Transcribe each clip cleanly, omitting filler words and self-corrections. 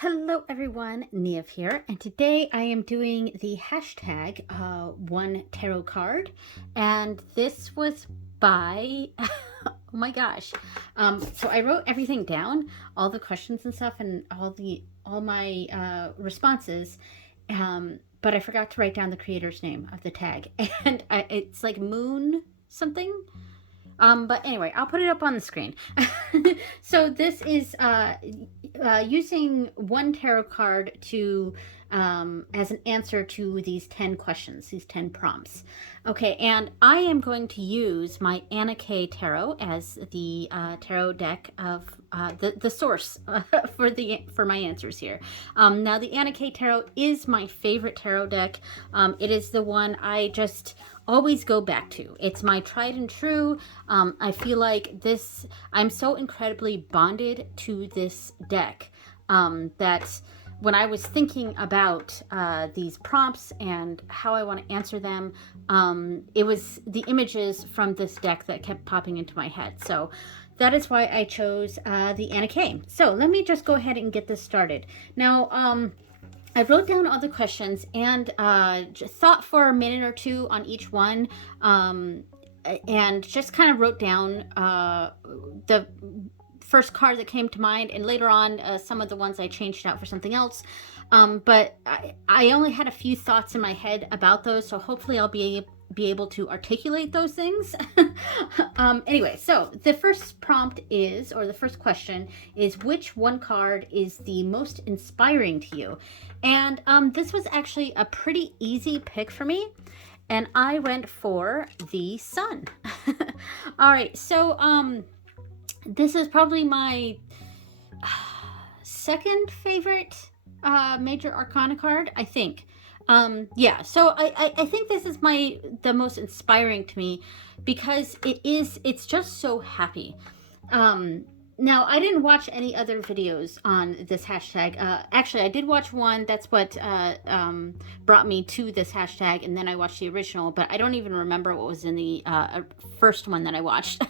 Hello everyone, Nev here, and today I am doing the hashtag one tarot card, and this was by, oh my gosh, so I wrote everything down, all the questions and stuff, and all my responses, but I forgot to write down the creator's name of the tag, and it's like Moon something. But anyway, I'll put it up on the screen. So this is using one tarot card to as an answer to these 10 questions, these 10 prompts. Okay, and I am going to use my Anna K Tarot as the tarot deck of the source for my answers here. Now, the Anna K Tarot is my favorite tarot deck. It is the one I just always go back to. It's my tried and true. I feel like I'm so incredibly bonded to this deck that when I was thinking about these prompts and how I want to answer them, it was the images from this deck that kept popping into my head. So that is why I chose the Anna K. So let me just go ahead and get this started. Now, I wrote down all the questions and thought for a minute or two on each one, and just kind of wrote down the first card that came to mind, and later on some of the ones I changed out for something else. But I only had a few thoughts in my head about those, so hopefully I'll be able to articulate those things. Anyway, so the first prompt is, or the first question is, which one card is the most inspiring to you? And this was actually a pretty easy pick for me, and I went for the Sun. All right, so this is probably my second favorite major arcana card, I think. Yeah, so I think this is the most inspiring to me because it's just so happy. Now, I didn't watch any other videos on this hashtag. Actually, I did watch one. That's what brought me to this hashtag, and then I watched the original, but I don't even remember what was in the first one that I watched.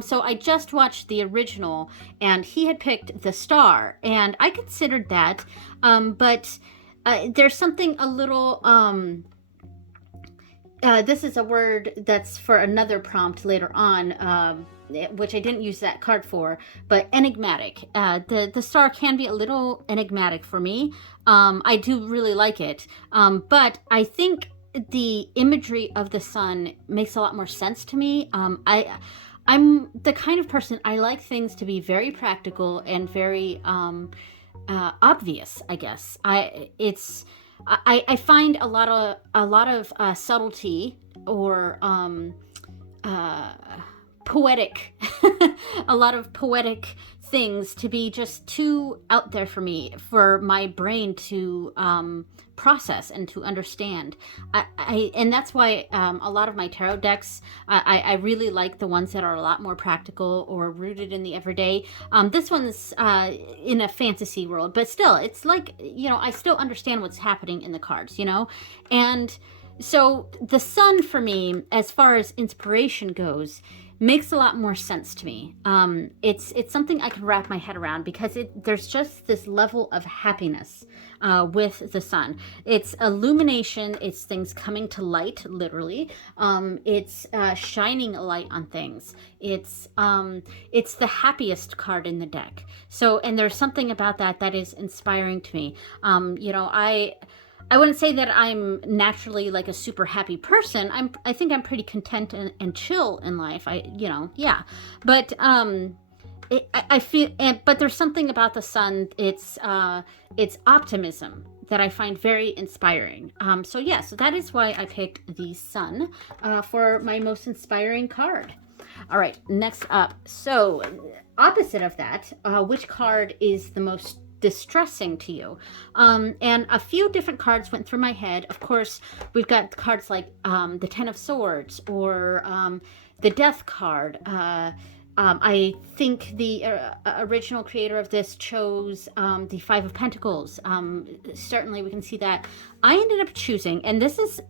So I just watched the original, and he had picked the star, and I considered that, but there's something a little... this is a word that's for another prompt later on, which I didn't use that card for, but enigmatic. The star can be a little enigmatic for me. I do really like it, but I think the imagery of the sun makes a lot more sense to me. I'm the kind of person, I like things to be very practical and very obvious, I guess. I find a lot of subtlety or poetic, a lot of poetic things to be just too out there for me, for my brain to process and to understand. And that's why a lot of my tarot decks, I really like the ones that are a lot more practical or rooted in the everyday. This one's in a fantasy world, but still, it's like, I still understand what's happening in the cards, And so the sun for me, as far as inspiration goes, makes a lot more sense to me. It's something I can wrap my head around because there's just this level of happiness with the sun. It's illumination. It's things coming to light, literally. It's shining a light on things. It's the happiest card in the deck. So, and there's something about that is inspiring to me. I wouldn't say that I'm naturally like a super happy person. I think I'm pretty content and chill in life. Yeah. But I feel, but there's something about the sun. It's optimism that I find very inspiring. So that is why I picked the sun for my most inspiring card. All right, next up. So opposite of that, which card is the most distressing to you? And a few different cards went through my head. Of course, we've got cards like the Ten of Swords or the Death card. I think the original creator of this chose the Five of Pentacles. Certainly we can see that. I ended up choosing, and this is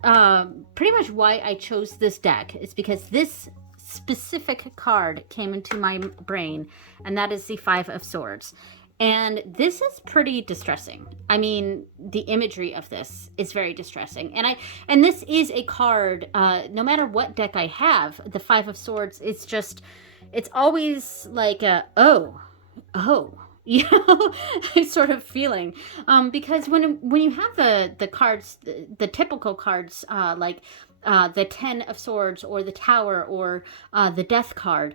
pretty much why I chose this deck, is because this specific card came into my brain, and that is the Five of Swords. And this is pretty distressing. I mean, the imagery of this is very distressing. And this is a card, no matter what deck I have, the Five of Swords, it's always like oh, you know, sort of feeling. Because when you have the cards, the typical cards, like the Ten of Swords or the Tower or the Death card,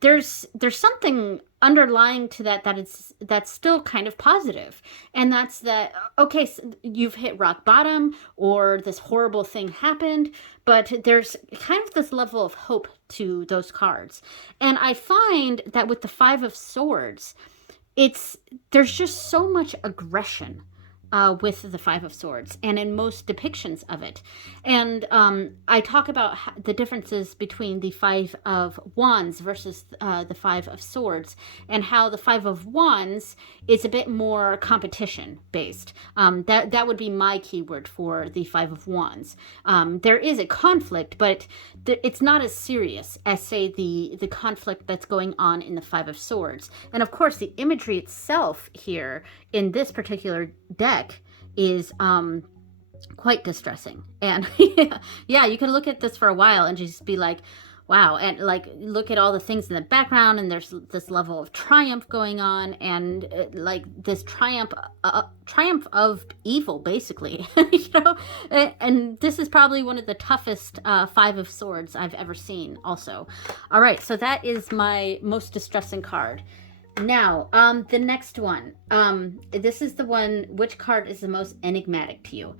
there's something underlying to that's still kind of positive, and that's that, okay, so you've hit rock bottom or this horrible thing happened, but there's kind of this level of hope to those cards. And I find that with the Five of Swords, there's just so much aggression with the Five of Swords and in most depictions of it. And I talk about the differences between the Five of Wands versus the Five of Swords, and how the Five of Wands is a bit more competition based. That would be my keyword for the Five of Wands. There is a conflict, but it's not as serious as, say, the conflict that's going on in the Five of Swords. And of course, the imagery itself here in this particular deck is quite distressing. And yeah, you can look at this for a while and just be like, wow, and like look at all the things in the background, and there's this level of triumph going on, and like this triumph of evil, basically. You know, and this is probably one of the toughest Five of Swords I've ever seen also. All right, so that is my most distressing card. Now, the next one, this is the one, which card is the most enigmatic to you?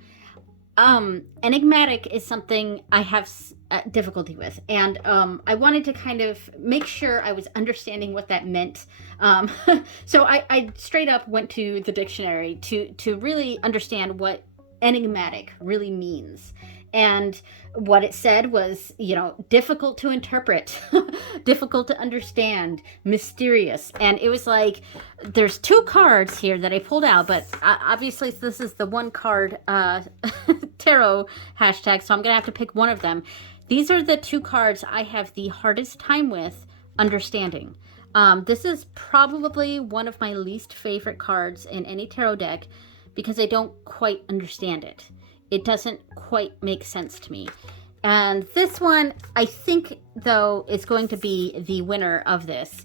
Enigmatic is something I have difficulty with, and I wanted to kind of make sure I was understanding what that meant. So I straight up went to the dictionary to really understand what enigmatic really means. And what it said was, you know, difficult to interpret, difficult to understand, mysterious. And it was like, there's two cards here that I pulled out, but obviously this is the one card tarot hashtag, so I'm going to have to pick one of them. These are the two cards I have the hardest time with understanding. This is probably one of my least favorite cards in any tarot deck because I don't quite understand it. It doesn't quite make sense to me. And this one, I think, though, is going to be the winner of this.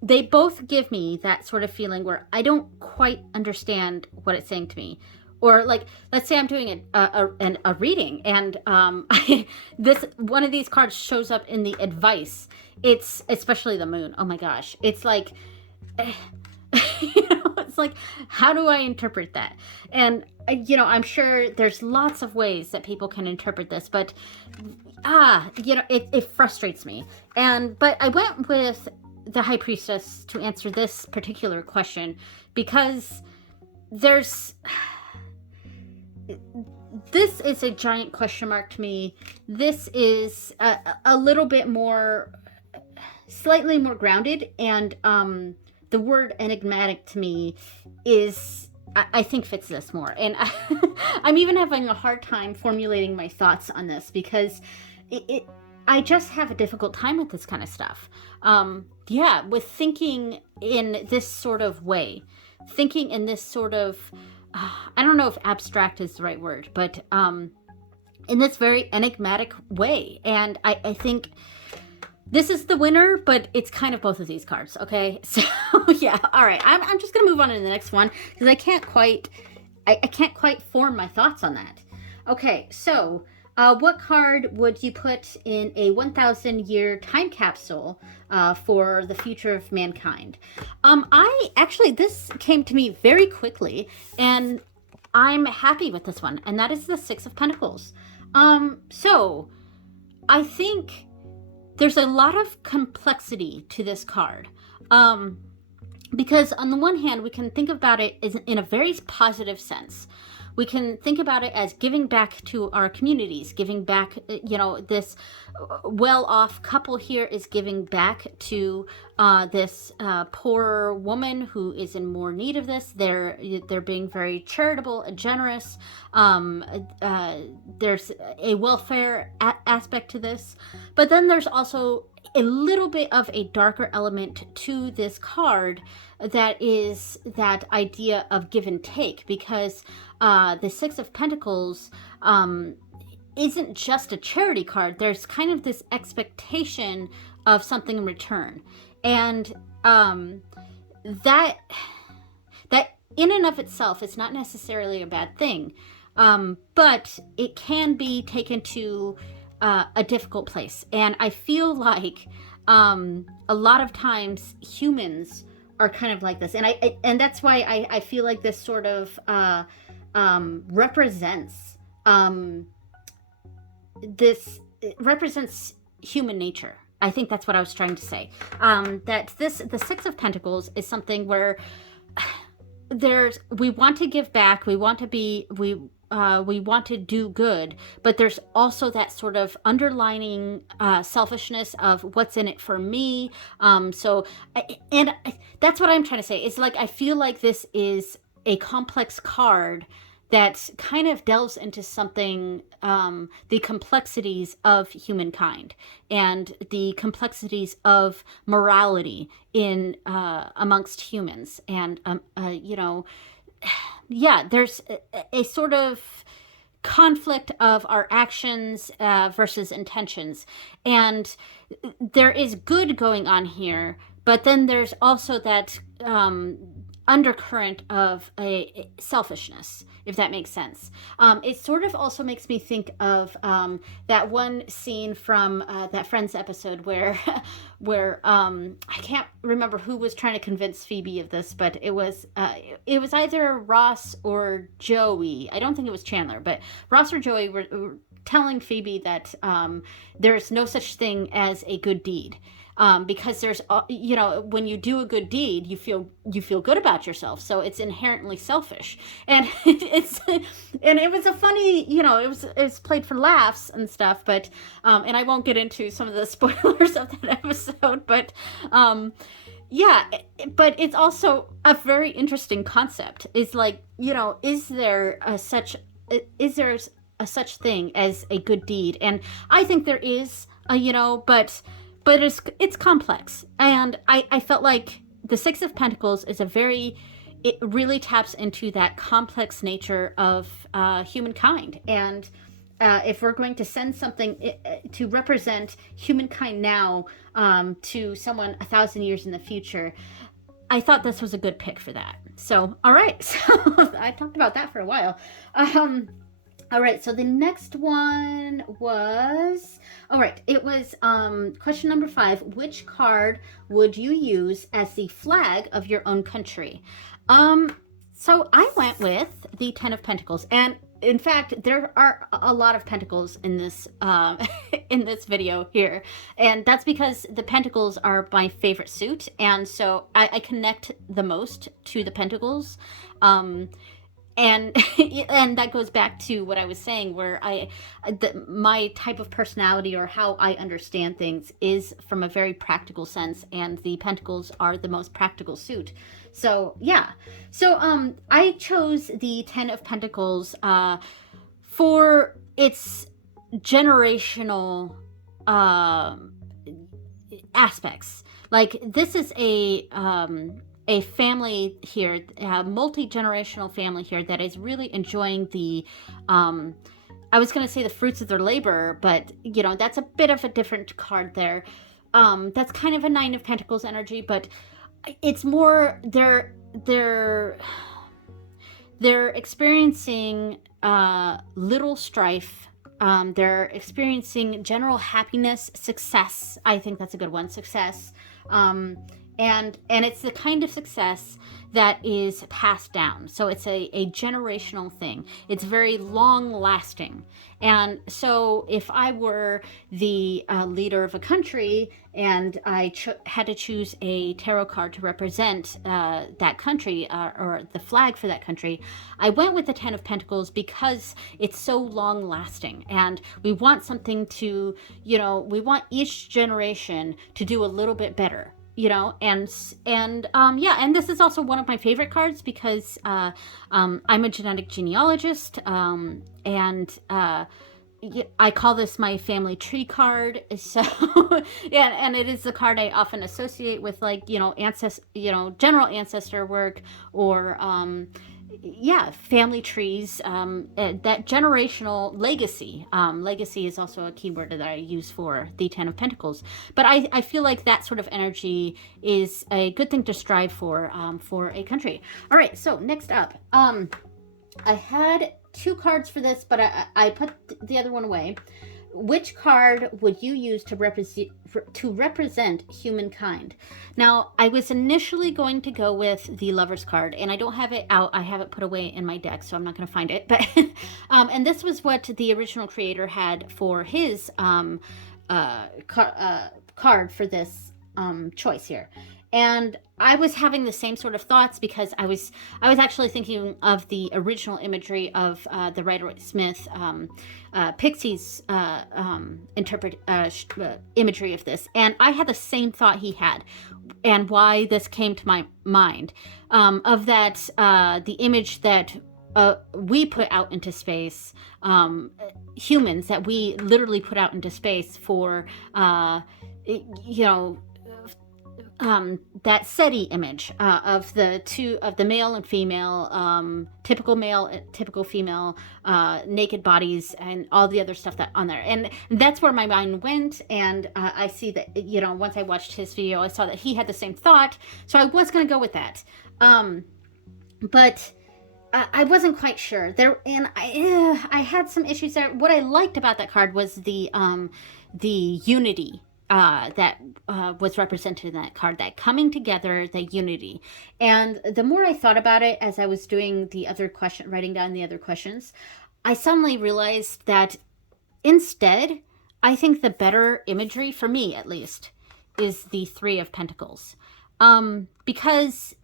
They both give me that sort of feeling where I don't quite understand what it's saying to me. Or, like, let's say I'm doing a reading, and this one of these cards shows up in the advice. It's especially the moon. Oh my gosh, it's like. You know, it's like, how do I interpret that? And you know, I'm sure there's lots of ways that people can interpret this, but you know, it frustrates me. But I went with the High Priestess to answer this particular question because this is a giant question mark to me. This is a little bit more, slightly more grounded, and the word enigmatic to me is, I think, fits this more. And I'm even having a hard time formulating my thoughts on this because I just have a difficult time with this kind of stuff. Yeah, with thinking in this sort of way, thinking in this sort of, I don't know if abstract is the right word, but in this very enigmatic way. And I think this is the winner, but it's kind of both of these cards, okay? So, yeah, all right. I'm just going to move on to the next one because I can't quite form my thoughts on that. Okay, so what card would you put in a 1,000-year time capsule for the future of mankind? This came to me very quickly, and I'm happy with this one, and that is the Six of Pentacles. So I think there's a lot of complexity to this card. Because on the one hand, we can think about it as in a very positive sense. We can think about it as giving back to our communities, giving back, you know, this well-off couple here is giving back to this poor woman who is in more need of this. They're being very charitable and generous. There's a welfare aspect to this. But then there's also a little bit of a darker element to this card, that is that idea of give and take, because the Six of Pentacles isn't just a charity card. There's kind of this expectation of something in return, and that in and of itself is not necessarily a bad thing, but it can be taken to a difficult place. And I feel like a lot of times humans are kind of like this, and that's why I feel like this sort of represents it represents human nature. I think that's what I was trying to say. That the Six of Pentacles is something where we want to give back, we want to do good, but there's also that sort of underlining selfishness of what's in it for me. And that's what I'm trying to say. It's like, I feel like this is a complex card that kind of delves into something, the complexities of humankind and the complexities of morality in amongst humans. And, yeah, there's a sort of conflict of our actions versus intentions. And there is good going on here, but then there's also that undercurrent of a selfishness, if that makes sense. It sort of also makes me think of that one scene from that Friends episode where I can't remember who was trying to convince Phoebe of this, but it was either Ross or Joey. I don't think it was Chandler, but Ross or Joey were telling Phoebe that there's no such thing as a good deed. Because there's, when you do a good deed, you feel good about yourself. So it's inherently selfish. And it was a funny, it was played for laughs and stuff, but, and I won't get into some of the spoilers of that episode, but, yeah, but it's also a very interesting concept. It's like, is there a such thing as a good deed? And I think there is, but it's complex. And I felt like the Six of Pentacles is it really taps into that complex nature of humankind. And if we're going to send something to represent humankind now to someone 1,000 years in the future, I thought this was a good pick for that. So, all right. So I talked about that for a while. All right, so the next one was, it was question number 5. Which card would you use as the flag of your own country? So I went with the Ten of Pentacles, and in fact, there are a lot of pentacles in this in this video here, and that's because the pentacles are my favorite suit, and so I connect the most to the pentacles. And that goes back to what I was saying, where my type of personality, or how I understand things, is from a very practical sense, and the pentacles are the most practical suit. So yeah, so I chose the Ten of Pentacles for its generational aspects. Like, this is a family here, a multi-generational family here that is really enjoying the, I was going to say the fruits of their labor, but, that's a bit of a different card there. That's kind of a Nine of Pentacles energy, but it's more, they're experiencing little strife. They're experiencing general happiness, success. I think that's a good one, success. And it's the kind of success that is passed down. So it's a generational thing. It's very long lasting. And so if I were the leader of a country and I had to choose a tarot card to represent that country, or the flag for that country, I went with the Ten of Pentacles because it's so long lasting. And we want something to, we want each generation to do a little bit better. And this is also one of my favorite cards because I'm a genetic genealogist, and I call this my family tree card. So, yeah, and it is the card I often associate with, like, general ancestor work, or yeah, family trees, that generational legacy. Legacy is also a keyword that I use for the Ten of Pentacles. But I feel like that sort of energy is a good thing to strive for a country. All right, so next up, I had 2 cards for this, but I put the other one away. Which card would you use to represent humankind? Now, I was initially going to go with the Lover's card, and I don't have it out. I have it put away in my deck, so I'm not going to find it. But and this was what the original creator had for his card for this choice here. And I was having the same sort of thoughts, because I was actually thinking of the original imagery of the Rider-Waite-Smith Pixies imagery of this, and I had the same thought he had, and why this came to my mind, of that the image that we put out into space, humans that we literally put out into space for, that SETI image of the male and female, typical male, typical female, naked bodies, and all the other stuff that on there. And that's where my mind went. And I see that, once I watched his video, I saw that he had the same thought. So I was going to go with that. But I wasn't quite sure there, and I had some issues there. What I liked about that card was the unity that was represented in that card, that coming together, the unity. And the more I thought about it as I was doing the other question, writing down the other questions, I suddenly realized that instead, I think the better imagery, for me at least, is the Three of Pentacles. Because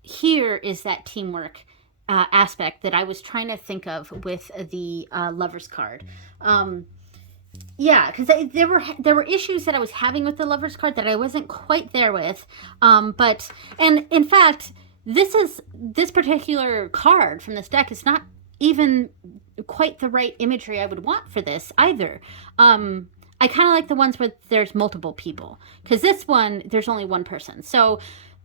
here is that teamwork aspect that I was trying to think of with the Lover's card. Yeah, because there were issues that I was having with the Lover's card that I wasn't quite there with. But in fact, this particular card from this deck is not even quite the right imagery I would want for this either. I kind of like the ones where there's multiple people, because this one, there's only one person. So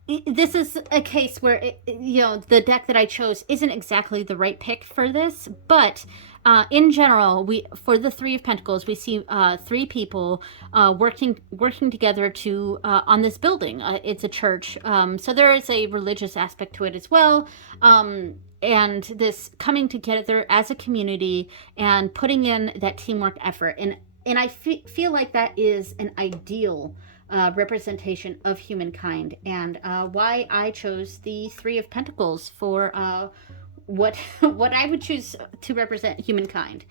this is a case where the deck that I chose isn't exactly the right pick for this, but in general, for the Three of Pentacles, we see 3 people working together to on this building. It's a church, so there is a religious aspect to it as well, and this coming together as a community and putting in that teamwork effort, and I feel like that is an ideal representation of humankind, and why I chose the Three of Pentacles for what I would choose to represent humankind.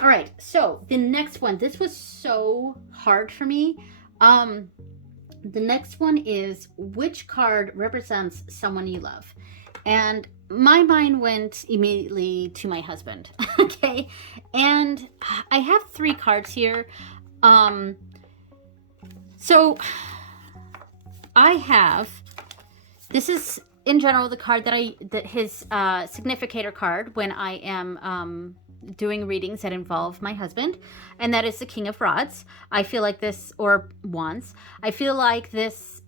All right, so the next one, this was so hard for me. The next one is, which card represents someone you love? And my mind went immediately to my husband. Okay, and I have 3 cards here. So I have, this is in general the card that his significator card when I am doing readings that involve my husband, and that is the King of Rods. I feel like this, or Wands, I feel like this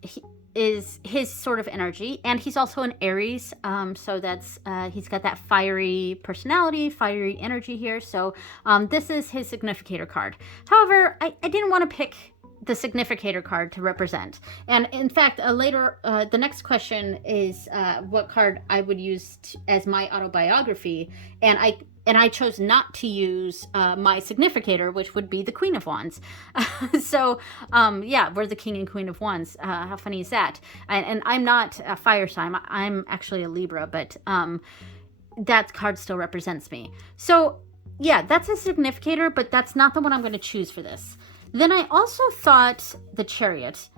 is his sort of energy, and he's also an Aries, so that's he's got that fiery personality, fiery energy here. So this is his significator card. However, I didn't want to pick the significator card to represent, and in fact later the next question is what card I would use as my autobiography, and I chose not to use my significator, which would be the Queen of Wands. So yeah, we're the King and Queen of Wands. How funny is that? And I'm not a fire sign, I'm actually a Libra, but that card still represents me. So yeah, that's a significator, but that's not the one I'm going to choose for this. Then I also thought the Chariot,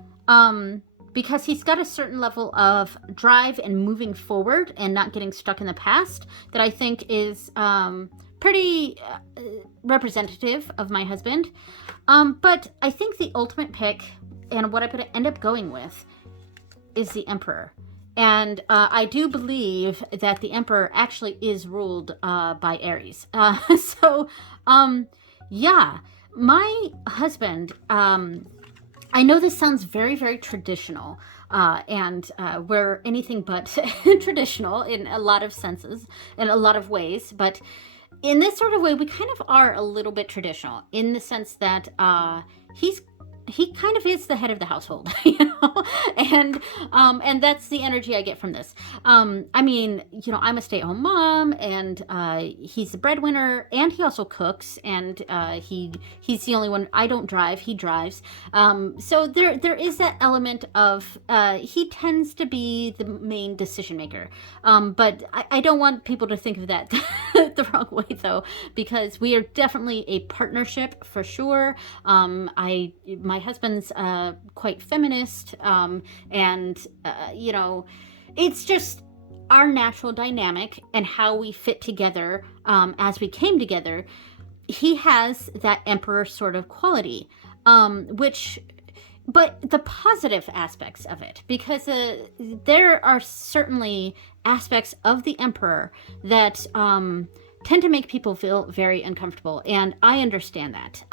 because he's got a certain level of drive and moving forward and not getting stuck in the past that I think is pretty representative of my husband. But I think the ultimate pick, and what I'm going to end up going with, is the Emperor. And I do believe that the Emperor actually is ruled by Aries. Yeah, my husband, I know this sounds very, very traditional, and we're anything but traditional in a lot of senses, in a lot of ways, but in this sort of way, we kind of are a little bit traditional in the sense that he's he kind of is the head of the household, and that's the energy I get from this. I mean, I'm a stay-at-home mom, and he's the breadwinner, and he also cooks, and he's the only one. I don't drive; he drives. So there is that element of he tends to be the main decision maker. But I don't want people to think of that the wrong way, though, because we are definitely a partnership for sure. My husband's quite feminist, and it's just our natural dynamic and how we fit together as we came together. He has that emperor sort of quality, but the positive aspects of it, because there are certainly aspects of the emperor that tend to make people feel very uncomfortable, and I understand that.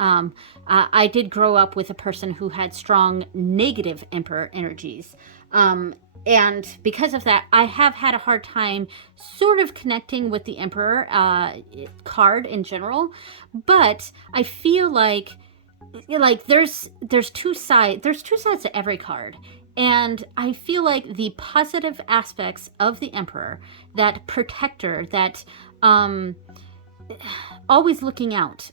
I did grow up with a person who had strong negative emperor energies, and because of that, I have had a hard time sort of connecting with the emperor card in general, but I feel like there's two sides to every card, and I feel like the positive aspects of the emperor, that protector, that always looking out,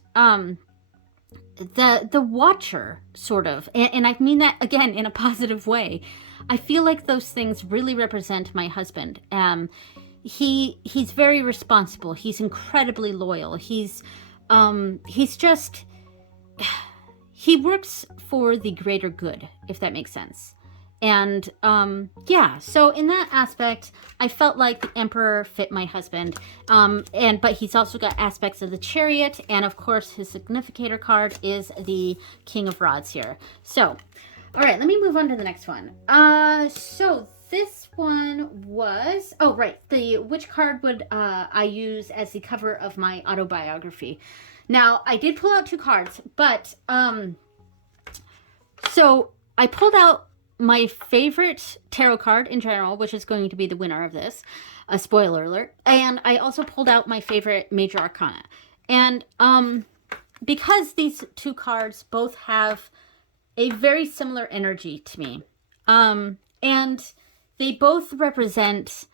the watcher sort of, and I mean that again in a positive way. I feel like those things really represent my husband. He's very responsible, he's incredibly loyal, he's just he works for the greater good, if that makes sense. And yeah, so in that aspect, I felt like the emperor fit my husband. But he's also got aspects of the chariot, and of course his significator card is the King of Rods here. So, all right, let me move on to the next one. So this one was, oh right, which card would I use as the cover of my autobiography? Now, I did pull out two cards, but so I pulled out my favorite tarot card in general, which is going to be the winner of this, a spoiler alert, and I also pulled out my favorite major arcana. And because these two cards both have a very similar energy to me, and they both represent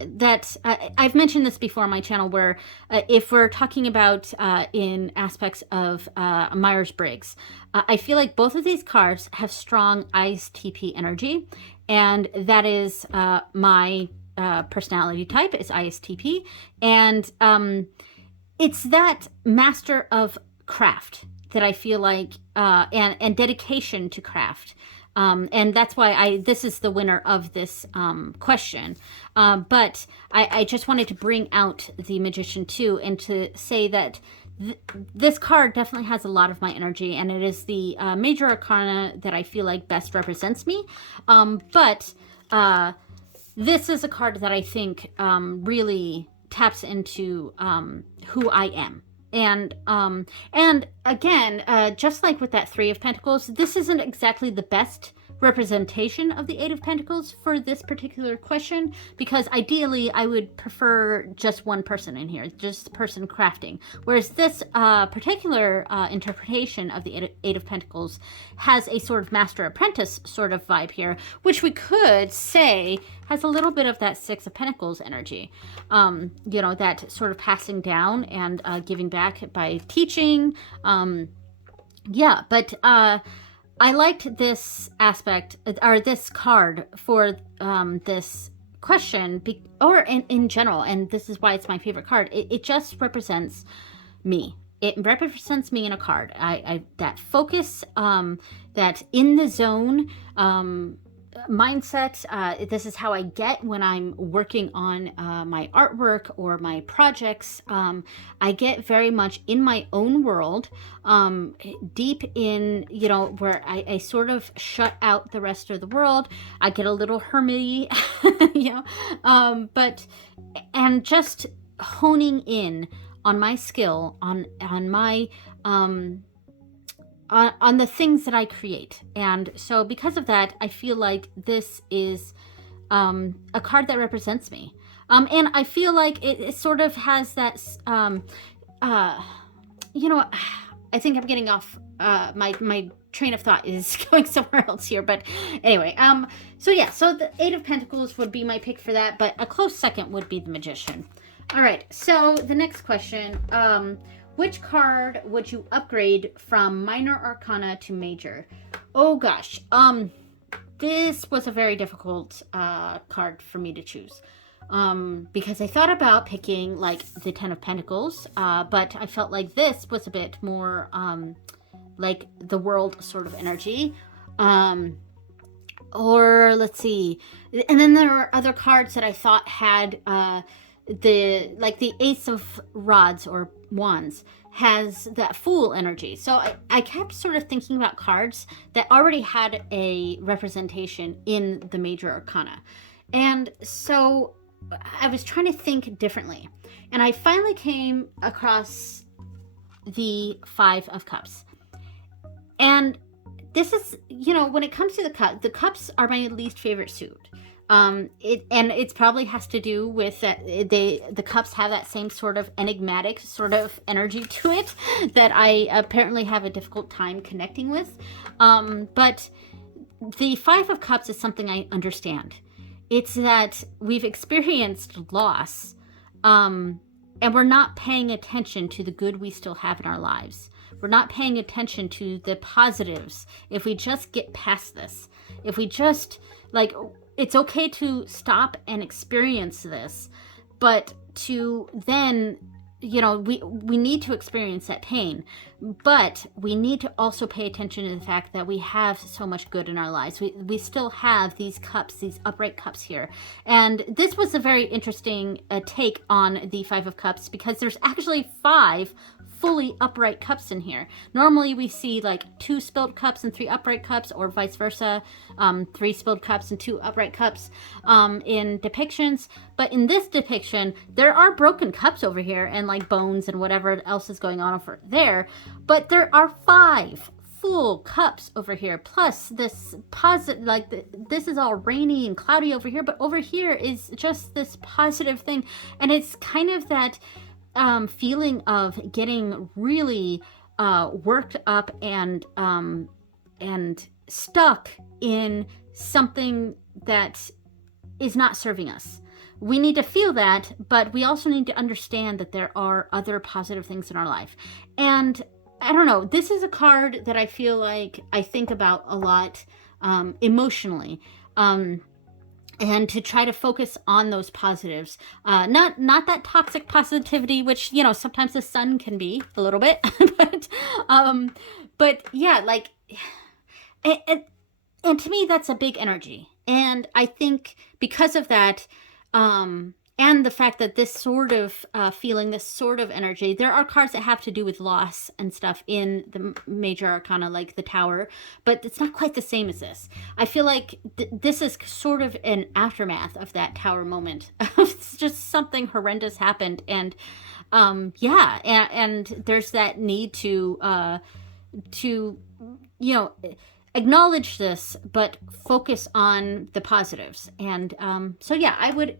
that I've mentioned this before on my channel, where if we're talking about in aspects of Myers-Briggs, I feel like both of these cards have strong ISTP energy, and that is my personality type is ISTP, and it's that master of craft that I feel like, and dedication to craft. And that's why this is the winner of this question. But I just wanted to bring out the Magician too, and to say that this card definitely has a lot of my energy, and it is the major arcana that I feel like best represents me. But this is a card that I think really taps into who I am. And again, just like with that Three of Pentacles, this isn't exactly the best representation of the Eight of Pentacles for this particular question, because ideally I would prefer just one person in here, just the person crafting. Whereas this particular interpretation of the Eight of Pentacles has a sort of master apprentice sort of vibe here, which we could say has a little bit of that Six of Pentacles energy. That sort of passing down and giving back by teaching. Yeah, but I liked this aspect, or this card for this question, or in general, and this is why it's my favorite card. It just represents me. It represents me in a card. That focus, that in the zone mindset. This is how I get when I'm working on my artwork or my projects. I get very much in my own world, deep in, where I sort of shut out the rest of the world. I get a little hermity, and just honing in on my skill, on my on the things that I create. And so because of that, I feel like this is a card that represents me. And I feel like it sort of has that, you know, I think I'm getting off, my train of thought is going somewhere else here. But anyway, so yeah, so the Eight of Pentacles would be my pick for that, but a close second would be the Magician. All right, so the next question, which card would you upgrade from Minor Arcana to Major? Oh gosh, this was a very difficult card for me to choose. Because I thought about picking like the Ten of Pentacles, but I felt like this was a bit more like the World sort of energy. Or let's see, and then there are other cards that I thought had the Ace of Rods or Wands has that Fool energy. So I kept sort of thinking about cards that already had a representation in the Major Arcana. And so I was trying to think differently. And I finally came across the Five of Cups. And this is, you know, when it comes to the cups are my least favorite suit. It probably has to do with that the cups have that same sort of enigmatic sort of energy to it that I apparently have a difficult time connecting with. But the Five of Cups is something I understand. It's that we've experienced loss, and we're not paying attention to the good we still have in our lives. We're not paying attention to the positives. If we just get past this, if we just, like, it's okay to stop and experience this, but to then, you know, we need to experience that pain, but we need to also pay attention to the fact that we have so much good in our lives. We still have these cups, these upright cups here. And this was a very interesting take on the Five of Cups, because there's actually 5 fully upright cups in here. Normally we see like 2 spilled cups and 3 upright cups, or vice versa, 3 spilled cups and 2 upright cups in depictions. But in this depiction, there are broken cups over here and like bones and whatever else is going on over there. But there are 5 full cups over here, plus this positive, like this is all rainy and cloudy over here, but over here is just this positive thing. And it's kind of that feeling of getting really worked up and stuck in something that is not serving us. We need to feel that, but we also need to understand that there are other positive things in our life. And I don't know, this is a card that I feel like I think about a lot emotionally. And to try to focus on those positives, not that toxic positivity, which, you know, sometimes the sun can be a little bit, but yeah, like, and to me, that's a big energy. And I think because of that, and the fact that this sort of feeling, this sort of energy, there are cards that have to do with loss and stuff in the Major Arcana, like the Tower, but it's not quite the same as this. I feel like this is sort of an aftermath of that Tower moment. It's just something horrendous happened, and yeah, and there's that need to you know, acknowledge this, but focus on the positives. And so yeah, I would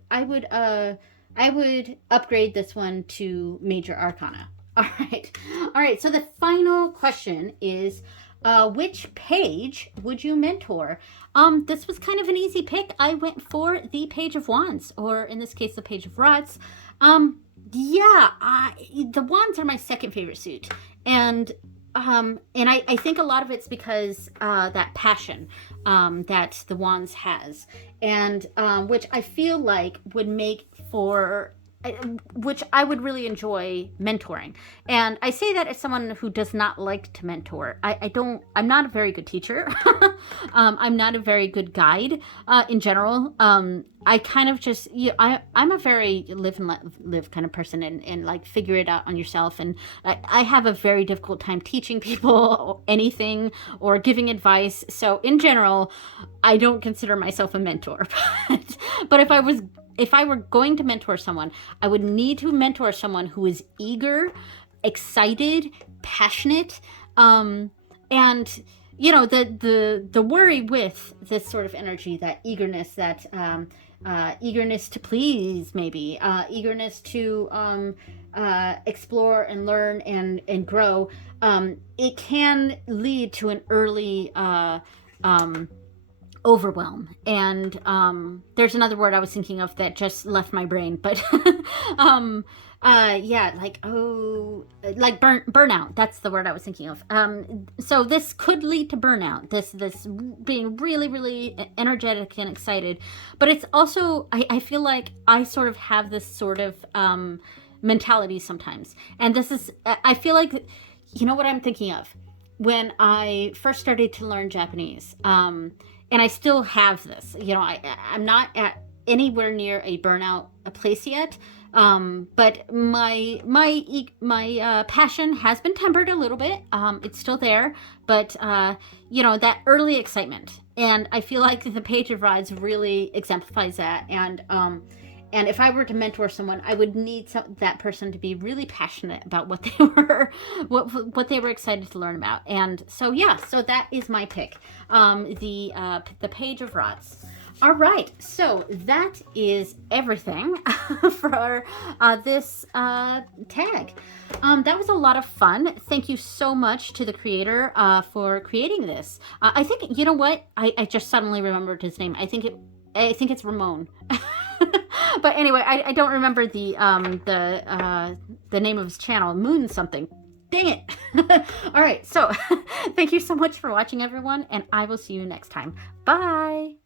upgrade this one to Major Arcana. All right. So the final question is, which page would you mentor? This was kind of an easy pick. I went for the Page of Wands, or in this case, the Page of Rods. Yeah, the Wands are my second favorite suit, and I think a lot of it's because that passion that the Wands has, and which I feel like would make for, which I would really enjoy mentoring. And I say that as someone who does not like to mentor. I'm not a very good teacher. I'm not a very good guide in general. I kind of just, I'm a very live and let live kind of person, and like figure it out on yourself. And I have a very difficult time teaching people anything or giving advice. So in general, I don't consider myself a mentor. But if I was if I were going to mentor someone, I would need to mentor someone who is eager, excited, passionate, and you know, the worry with this sort of energy, that eagerness, that eagerness to please, maybe eagerness to explore and learn and grow, it can lead to an early overwhelm. And there's another word I was thinking of that just left my brain, but yeah, like, like burnout. That's the word I was thinking of. So this could lead to burnout, this being really, really energetic and excited. But it's also, I feel like I sort of have this sort of mentality sometimes. And this is, I feel like, you know what I'm thinking of? When I first started to learn Japanese, and I still have this, you know, I'm not at anywhere near a burnout place yet, but my passion has been tempered a little bit. It's still there, but you know, that early excitement, and I feel like the Page of Rods really exemplifies that. And if I were to mentor someone, I would need that person to be really passionate about what they were, what they were excited to learn about. And so, yeah, so that is my pick, the Page of Rods. All right, so that is everything for this tag. That was a lot of fun. Thank you so much to the creator for creating this. I think, you know what? I just suddenly remembered his name. I think it's Ramon. But anyway, I don't remember the name of his channel. Moon something. Dang it. All right, so thank you so much for watching, everyone, and I will see you next time. Bye.